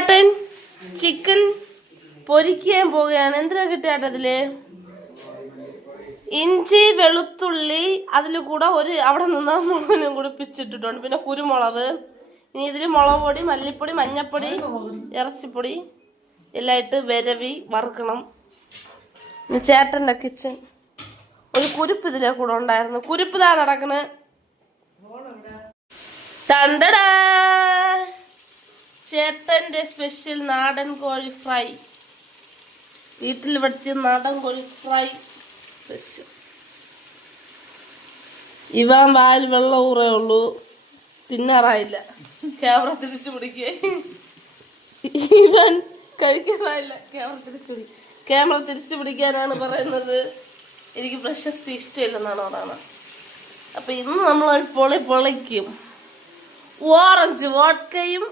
ചേട്ടൻ ചിക്കൻ പൊരിക്കാൻ പോവുകയാണ്. എന്തിനാ കിട്ടിയാട്ട അതില്? ഇഞ്ചി വെളുത്തുള്ളി, അതിൽ കൂടെ അവിടെ നിന്ന് മുളകിനും കൂടി പിച്ചിട്ടിട്ടുണ്ട്. പിന്നെ കുരുമുളക്. ഇനി ഇതിൽ മുളക് പൊടി, മല്ലിപ്പൊടി, മഞ്ഞപ്പൊടി, ഇറച്ചിപ്പൊടി എല്ലാം ഇട്ട് വിരവി വറുക്കണം. ഇനി ചേട്ടൻ്റെ കിച്ചൻ. ഒരു കുരുപ്പ് ഇതിലെ കൂടെ ഉണ്ടായിരുന്നു. കുരുപ്പ് താ നടക്കണ്. തണ്ടടാ, ചേട്ടൻ്റെ സ്പെഷ്യൽ നാടൻ കോഴി ഫ്രൈ. വീട്ടിൽ വെട്ടിയ നാടൻ കോഴി ഫ്രൈ സ്പെഷ്യൽ. ഇവൻ വായിൽ വെള്ളം ഊറേ ഉള്ളൂ, തിന്നാറായില്ല. ക്യാമറ തിരിച്ചു പിടിക്കേ. ഇവൻ കഴിക്കാറായില്ല. ക്യാമറ തിരിച്ചു പിടിക്കാനാണ് പറയുന്നത്. എനിക്ക് പ്രശസ്തി ഇഷ്ടമില്ലെന്നാണ് പറയുന്നത്. അപ്പൊ ഇന്ന് നമ്മളൊരു പൊളിക്കും. ഓറഞ്ച് വോഡ്കയും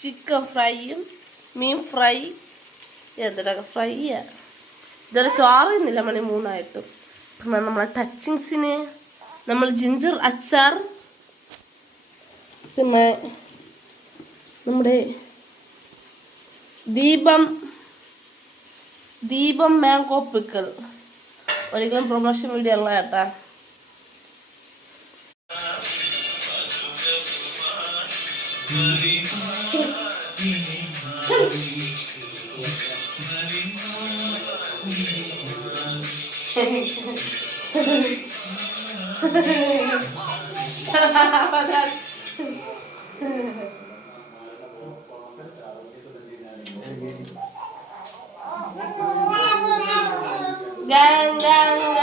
ചിക്കൻ ഫ്രൈയും മീൻ ഫ്രൈ. എന്തൊക്കെ ഫ്രൈയാ. ഇതുവരെ ചോറുന്നില്ല, മണി 3 പിന്നെ നമ്മളെ ടച്ചിങ്സിന് നമ്മൾ ജിഞ്ചർ അച്ചാർ, പിന്നെ നമ്മുടെ ദീപം മാംഗോ പിക്കിൾ. ഒരിക്കലും പ്രൊമോഷൻ വീഡിയോ അല്ല കേട്ടാ. Gang.